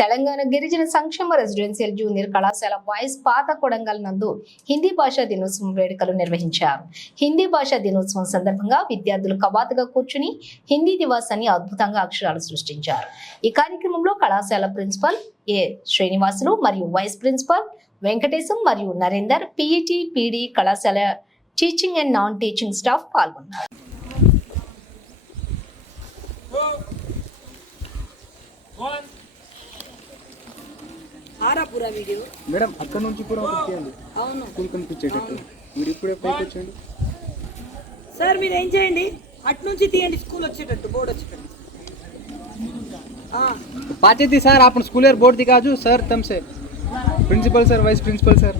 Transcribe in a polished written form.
తెలంగాణ గిరిజన సంక్షేమ residential junior కళాశాల బాయ్స్ పాత కొడంగల్ నందు హిందీ భాషా దినోత్సవం వేడుకలు నిర్వహించారు. హిందీ భాషా దినోత్సవం సందర్భంగా విద్యార్థులు కవాతుగా కూర్చుని హిందీ దివాసాన్ని అద్భుతంగా అక్షరాలు సృష్టించారు. ఈ కార్యక్రమంలో కళాశాల ప్రిన్సిపల్ ఏ శ్రీనివాసులు మరియు వైస్ ప్రిన్సిపల్ వెంకటేశం మరియు నరేందర్, పిఈటి, పిడి, కళాశాల teaching and non teaching staff పాల్గొన్నారు. పూరా వీడియో మేడం అక్కడ నుంచి కూడా తీయండి. అవును, స్కూల్ కనిపించేటట్టు మీరు ఇప్పుడే పైకి వచ్చండి సార్. మీరు ఏం చేయండి, అటు నుంచి తీయండి, స్కూల్ వచ్చేటట్టు, బోర్డు వచ్చేటట్టు. पाचे थी सर आप स्कूल बोर्ड दिखाजू सर तम से principal sir vice principal sir